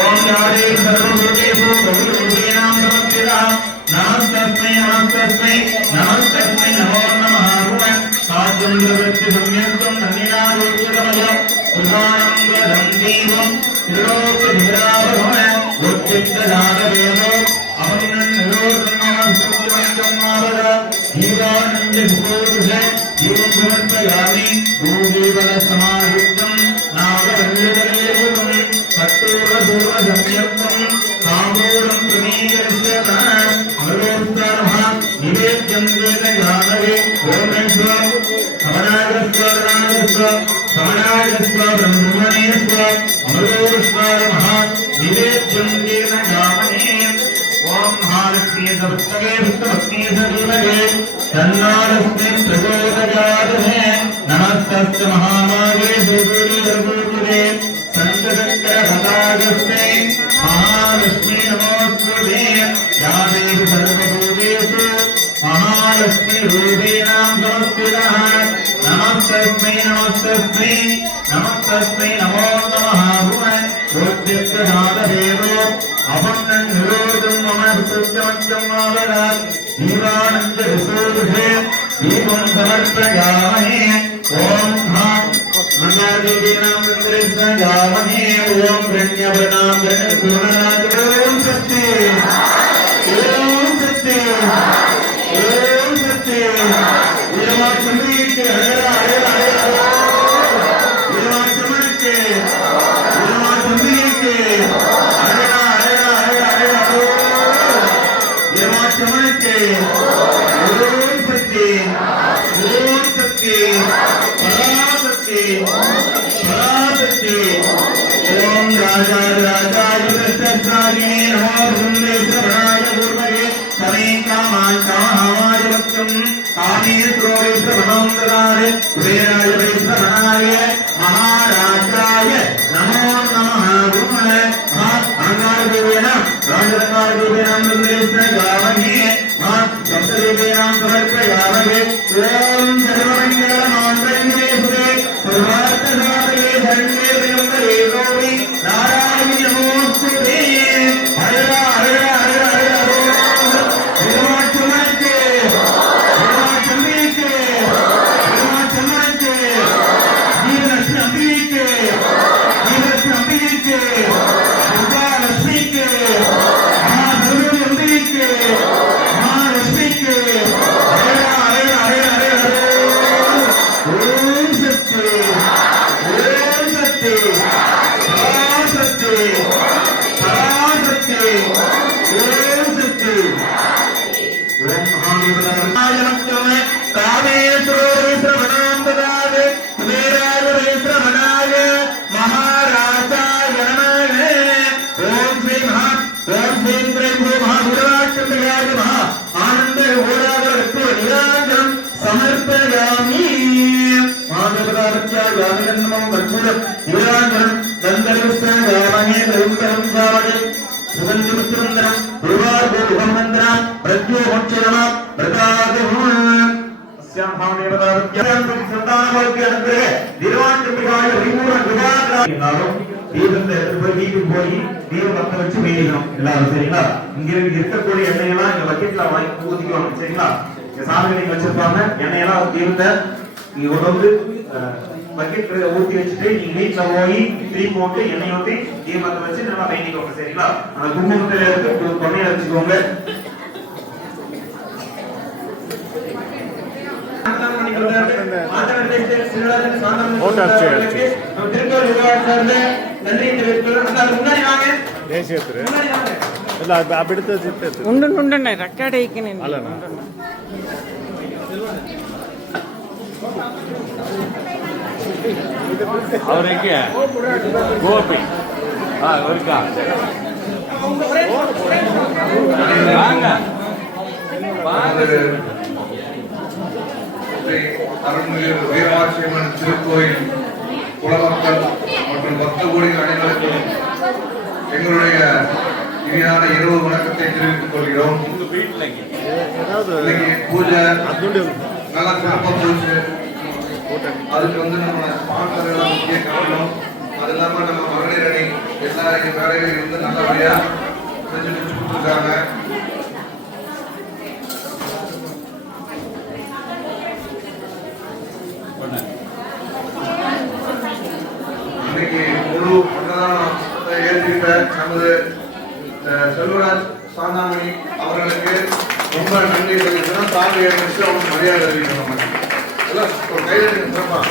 ओम यादे सर्वभूतेषु बहुरूपेणां समस्थितः नमस्तस्मै नमस्तस्मै नमस्तस्मै नमो नमः साध्यं जगत्ति सम्यक्तं नमिनारोग्यकमय उदानं वदं देवं त्रिलोकधीरावभय उत्तिष्ठजातवेदो अहं निरोधं मावद जीवानंद भूषे जीवं समर्पयामि भूजीवनसमायुक्तं नागवल्लभलेभुतं सत्तोरधूरसंयुक्तं सामूलं प्रमीयस्य मरोत्तरः निवेद्यं वेदगानवे ओमेश्वर समनागस्व ब्रह्मणेश्वर अमरोश्वर महा निवेद्यं वेदगामने ओम महालक्ष्मी सप्तके भक्ति सजीवगे तन्नालक्ष्मी प्रचोदयादहे नमस्तस्य महामागे देवी दुर्गुरुदे संतशंकर भदागस्ते महालक्ष्मी नमोस्तुते या देवी सर्वभूतेषु महालक्ष्मी रूपेणां समस्थितः नमस्तस्मै नमस्तस्मै नमस्तस्मै नमो नमः भुवन् अहं निरोधं मम सुत्यमत्यं मावद जीवानंद विशोधे दीपं समर्पयामहे ओम मंगलदेवीनां मंत्रेष्वयामहे ओम गण्यवनां गणपूर्णात् ओम सत्ये ओम सत्ये ओम सत्ये येवा चंद्रिके हरेरा हरेरा हरेरा येवा चमनके येवा चंद्रिके चमनके ओम सत्ये परासत्ये परासत्ये ओम राजा युद्धस्त्रागिने नमो भृंदेश्वराय पूर्वये समेकामान् कामहावाय वक्तं कामेश्वरेश्वरमं ददारे कुबेराय वैश्वराय महाराजाय नमो नमः ब्रह्मणे महाअंगारदेवेन राजरंगारदेवेन मंत्रेष्वयामहे सप्तदेवेनां समर्पयामहे ओम सर्वमङ्गलमाङ्गल्ये सर्वार्थसाधके शरण्ये त्र्यम्बके गौरी नारायणि नमोस्तुते हरे हरे हरे हरे हिरवाचमनके हिरवाचमनके हिरवाचमनके जीवलक्ष्मीके जीवलक्ष्मीके दुर्गालक्ष्मीके महाधनुर्यम्बिके महालक्ष्मीके हरे हरे हरे हरे हरे ओम सत्ये परासत्ये परासत्ये ओम सत्ये ओम महादेवताय नमः कामेश्वरेश्वरमनां ददावे कुबेराय वैश्रवणाय महाराजाय नमः ओम श्री त्रैभो महाभूराचन्द्राय नमः आनन्दे होरावरत्वनिराजनं समर्पयामि महादेवताय नमः कर्पूरं निराजनं गन्धर्वस्यामहे त्रयम्बकं स्वामहे सुगन्धिपुत्रमन्त्रं पूर्वार्धोपमन्त्रं प्रत्योमोक्षणं प्रदातुम् अस्यां महादेवताय संतानवर्गे अनुग्रहे निर्वाणचन्द्रिकाय परिपूर्ण कृपाद्रायिनाலும் தீபத்தை எடுத்து போய் தீபம் பத்த வச்சு வேண்டிக்கணும் எல்லாரும் சரிங்களா இங்க இருக்கக்கூடிய எண்ணெயெல்லாம் இந்த பக்கெட்ல வாங்கி ஊத்திக்குவாங்க சரிங்களா இந்த சாமி நீங்க வச்சிருப்பாங்க எண்ணெயெல்லாம் தீபத்தை நீங்க கொண்டு வந்து பக்கெட் ஊத்தி வச்சுட்டு நீங்க வீட்டுல போய் தீ போட்டு எண்ணெய் ஊத்தி தீபத்தை வச்சு நல்லா வேண்டிக்கோங்க சரிங்களா அந்த குங்குமத்துல எடுத்து தொண்டையில வச்சுக்கோங்க ఉండండి రెక్కాడ్ అయిపోయినాయి அவருக்கு கோபி இருக்கா வாங்க அருள்மிகு வீரமாட்சியம்மன் திருக்கோயில் குலமக்கள் மற்றும் பக்த கோடிகள் அனைவருக்கும் எங்களுடைய இனியான இரவு வணக்கத்தை தெரிவித்துக் கொள்கிறோம். பூஜை நல்லா சிறப்பாக போச்சு. அதுக்கு நம்ம ஸ்பான்சர் முக்கிய காரணம். அது இல்லாம நம்ம மகளிர் அணி எல்லா வேலைகளும் இல்லையா செஞ்சு முடிச்சு கொடுத்துருக்காங்க. இன்னைக்கு முழு அன்னதானத்தை ஏற்றுக்கிட்ட நமது செல்வராஜ் சாந்தாமணி அவர்களுக்கு ரொம்ப நன்றி தெரிவிக்கணும். சாமி ஏற்று அவங்களுக்கு மரியாதை தெரிவிக்கணும். எல்லாம் ஒரு கைதட்டி சிறப்பா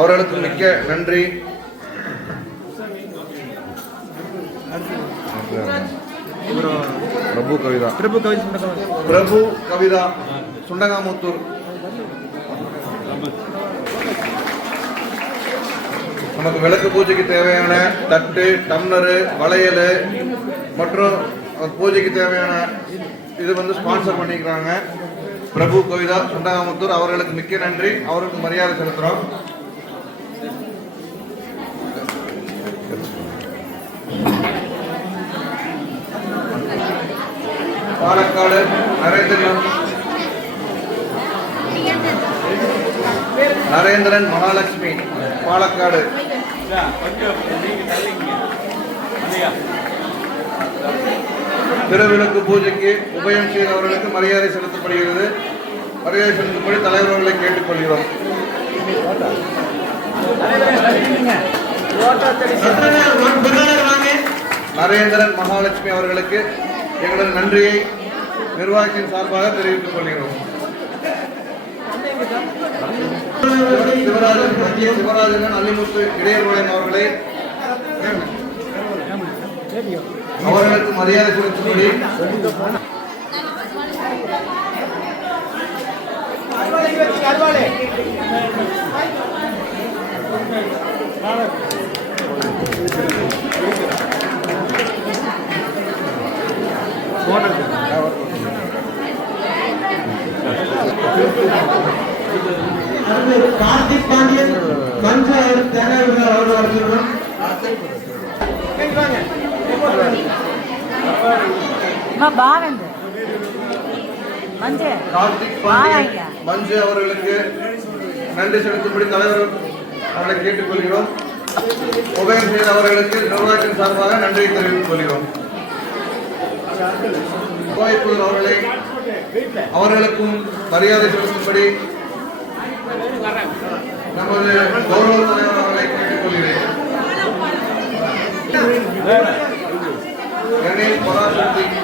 அவர்களுக்கு மிக்க நன்றி. பிரபு கவிதா சுண்டகாமுத்தூர். நமக்கு விளக்கு பூஜைக்கு தேவையான தட்டு, டம்ளரு, வளையல் மற்றும் பூஜைக்கு தேவையான இது ஸ்பான்சர் பண்ணிக்கிறாங்க. பிரபு கவிதா சுண்டகாமுத்தூர் அவர்களுக்கு மிக்க நன்றி. அவருக்கு மரியாதை செலுத்துறோம். பாலக்காடு நரேந்திரன் மகாலட்சுமி பாலக்காடு. திருவிளக்கு பூஜைக்கு உபயம் செய்தவர்களுக்கு மரியாதை செலுத்தப்படுகிறது. மரியாதை செலுத்தும்படி தலைவர்களை கேட்டுக்கொள்கிறோம். நரேந்திரன் மகாலட்சுமி அவர்களுக்கு எங்களது நன்றியை நிர்வாகத்தின் சார்பாக தெரிவித்துக் கொள்கிறோம். சிவராஜன் அல்லிமுத்து இடையர்பாளையம் அவர்களுக்கு மரியாதை செலுத்தும்படி கார்த்திக் பாண்டியன் மஞ்சள் மஞ்சு அவர்களுக்கு நன்றி செலுத்தும்படி தலைவர் அவர்களை கேட்டுக்கொள்கிறோம். உபயம் செய்த அவர்களுக்கு நிர்வாகத்தின் சார்பாக நன்றியை தெரிவித்துக் கொள்கிறோம். கோவைப்புதூர் அவர்களுக்கும் மரியாதை செலுத்தும்படி நமது கௌரவ தலைவர் அவர்களை கேட்டுக்கொள்கிறேன்.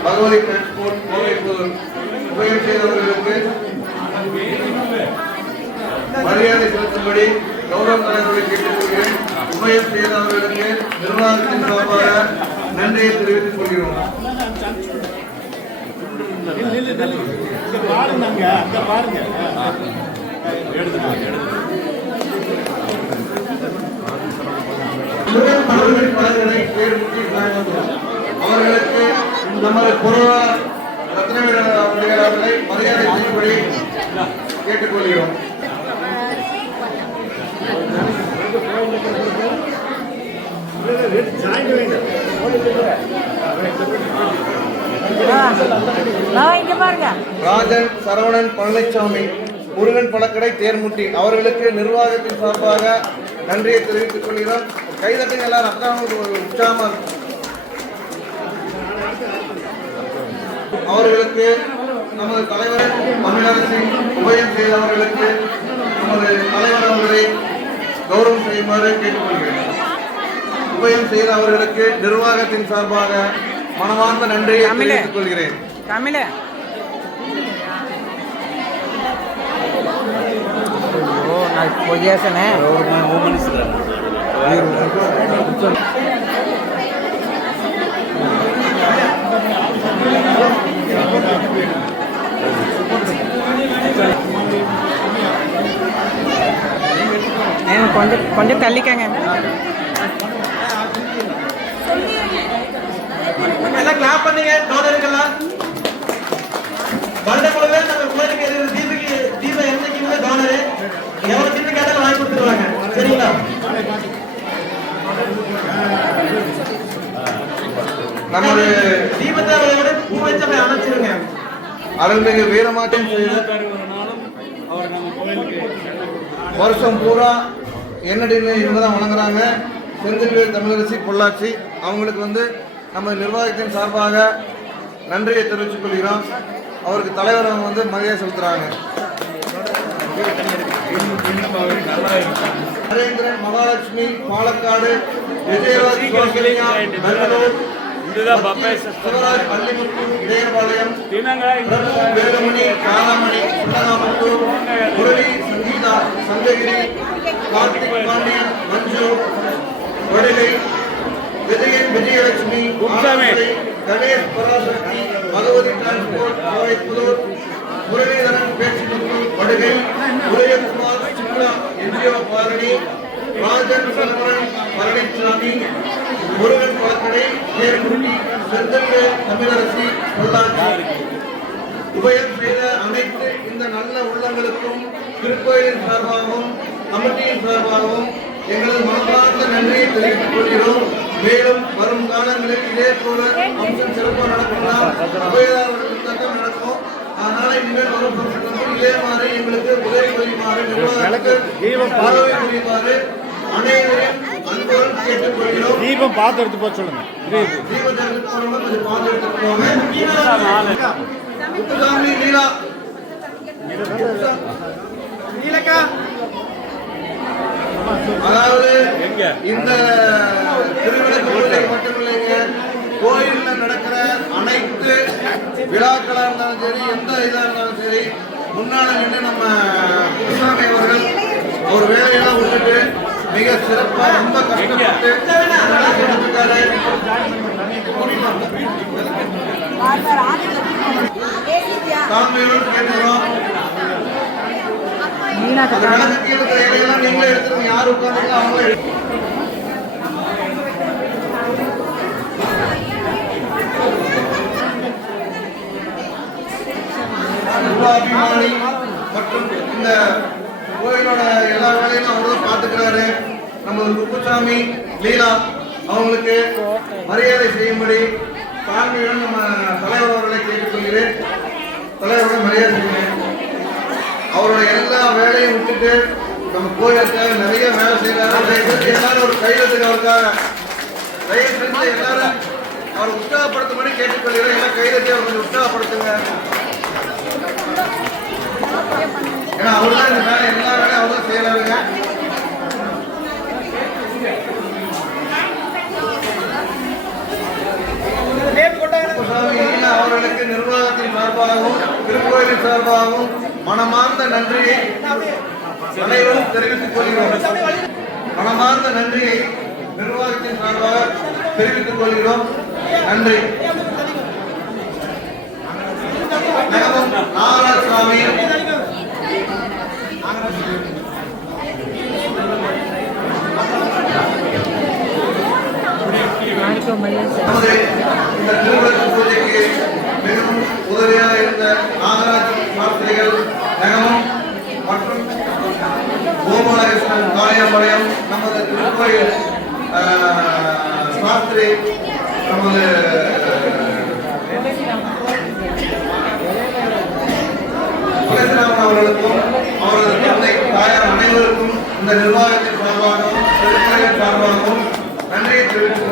பகவதி டிரான்ஸ்போர்ட் கோவைப்புதூர் உபயம் செய்தவர்களுக்கு மரியாதை செலுத்தும்படி கௌரவ தலைவர்களை கேட்டுக்கொள்கிறேன். உபயம் செய்தவர்களுக்கு நிர்வாகத்தின் சார்பாக நன்றியை தெரிவித்துக் கொள்கிறோம். அவர்களுக்கு நமது பொருளாதார ரத்னவீரர்களை மரியாதை செய்யும்படி கேட்டுக்கொள்கிறோம். ராஜன் சரவணன் பழனிசாமி முருகன் பழக்கடை தேர்முட்டி அவர்களுக்கு நிர்வாகத்தின் சார்பாக நன்றியை தெரிவித்துக் கொள்கிறோம். கைதட்டுங்க எல்லாரும், அப்பதான் உற்சாகமா இருக்கும். அவர்களுக்கு நமது தலைவர் தமிழரசின் உபயம் செய்தவர்களுக்கு நமது தலைவர் அவர்களை கௌரவம் செய்யுமாறு கேட்டுக்கொள்கிறேன். உபயம் செய்த அவர்களுக்கு நிர்வாகத்தின் சார்பாக மனமார்ந்த நன்றியை தெரிவித்துக் கொள்கிறேன். கொஞ்சம் தள்ளிக்கங்க. எல்லாம் கிளாப் பண்ணீங்க. டோனருக்கெல்லாம் வருட குழுவே நம்ம கோயிலுக்கு தீபம் என்னைக்குமே டோனரு எவ்வளவு தீபம் கேட்டாலும் வாங்கி கொடுத்துருவாங்க. சரிங்களா? நம்முடைய தீபத்தோட பூ வச்சு அப்படியே அணைச்சிருங்க. அருள்மிகு வீரமாற்றம் செய்து அவர் நம்ம கோயிலுக்கு வருஷம் பூரா என்னடின்னு இவங்க தான் வணங்குறாங்க. செந்தில்வேல் தமிழரசி பொள்ளாச்சி அவங்களுக்கு வந்து நம்ம நிர்வாகத்தின் சார்பாக நன்றியை தெரிவித்துக் கொள்கிறோம். அவருக்கு தலைவர் அவங்க வந்து மரியாதை செலுத்துறாங்க. நரேந்திரன் மகாலட்சுமி பாலக்காடு, விஜயராஜ் பெங்களூர், சிவராஜ் பள்ளிமுத்து இடையபாளையம், பிரபு வேலுமணி காலாமணி சுண்டகாமுத்தூர், முரளி சங்கீதா சங்ககிரி, கார்த்திக் பாண்டியன் மஞ்சு வடிகை, விஜயன் விஜயலட்சுமி ஆலமலை, கணேஷ் பராசக்தி பகவதி டிரான்ஸ்போர்ட் கோவைப்புதூர், முரளிதரன் பேச்சுமுத்து வடுகை, உதயகுமார் சுக்லா என்ஜிஓ பாரணி, ராஜன் சரவணன் பழனிசாமி, முருகன் பழக்கடை தேர்குருட்டி, செந்தல்வேல் தமிழரசி பொள்ளாச்சி. உபயம் செய்த அனைத்து இந்த நல்ல உள்ளங்களுக்கும் திருக்கோயிலின் சார்பாகவும் கமிட்டியின் சார்பாகவும் எங்களது மனமார்ந்த நன்றியை தெரிவித்துக் கொள்கிறோம். மேலும் வரும் காலங்களில் இதே போல அம்சம் சிறப்பாக நடக்கலாம், உபயதாரர்கள் நடக்கும். அதனால இனிமேல் வரும் பட்சத்தில் இதே மாதிரி எங்களுக்கு உதவி புரியுமாறு புரியுமாறு அனைவரையும் அன்புடன் கேட்டுக் கொள்கிறோம். தீபம் பார்த்து எடுத்து போக சொல்லுங்க. தீபத்தை எடுத்து போறவங்க கொஞ்சம் பார்த்து எடுத்துட்டு போவாங்க. முத்துசாமி லீலா அதாவது இந்த திருவிழா மட்டுமில்லைங்க, கோயில்ல நடக்கிற அனைத்து விழாக்களா இருந்தாலும் சரி, எந்த இதா இருந்தாலும் சரி, முன்னால நின்று நம்ம முத்துசாமி அவர்கள் ஒரு வேலையெல்லாம் விட்டுட்டு மிக சிறப்பா ரொம்ப கஷ்டப்பட்டு இருக்காரு. தாழ்மையோடு கேட்டுக்கிறோம். விளக்கு இருக்கிற இலையெல்லாம் நீங்களே எடுத்துருங்க. யார் உட்கார்ந்து அவங்களே அபிமானி மற்றும் இந்த கோயிலோட எல்லா வேலையும் அவர் தான் பார்த்துக்கிறாரு. நம்ம குப்புசாமி லீலா அவங்களுக்கு மரியாதை செய்யும்படி தாழ்மையுடன் நம்ம தலைவர் அவர்களை கேட்டுக்கொள்கிறேன். தலைவரோட மரியாதை செய்யுங்க. அவரோட எல்லா வேலையும் விட்டுட்டு நம்ம கோயிலுக்காக நிறைய வேலை செய்யறாரு. எல்லாரும் ஒரு கையெழுத்துக்கு அவருக்காக தயவு செஞ்சு எல்லாரும் அவரை உற்சாகப்படுத்தும்படி கேட்டுக்கொள்கிறேன். எல்லாம் கையெழுத்து அவர் கொஞ்சம் உற்சாகப்படுத்துங்க. ஏன்னா அவர் தான் இந்த வேலை எல்லா வேலையும் அவர் தான் செய்யறாருங்க. அவர்களுக்கு நிர்வாகத்தின் சார்பாகவும் திருக்கோயிலின் சார்பாகவும் மனமார்ந்த நன்றியை அனைவரும் தெரிவித்துக் கொள்கிறோம். மனமார்ந்த நன்றியை நிர்வாகத்தின் சார்பாக தெரிவித்துக் கொள்கிறோம். நன்றி. நாராயணசாமி நமது இந்த திருவிழா பூஜைக்கு மிகவும் உதவியாக இருந்த நாகராஜ் சாஸ்திரிகள் நகமம் மற்றும் கோபாலகிருஷ்ணன் காளியாம்பாளையம், நமது திருக்கோயில் சாஸ்திரி, நமது துளசிராமன் அவர்களுக்கும் அவரது தந்தை தாயார் அனைவருக்கும் இந்த நிர்வாகத்தின் சார்பாகவும் திருக்கோயிலின் சார்பாகவும் நன்றியை தெரிவித்துக்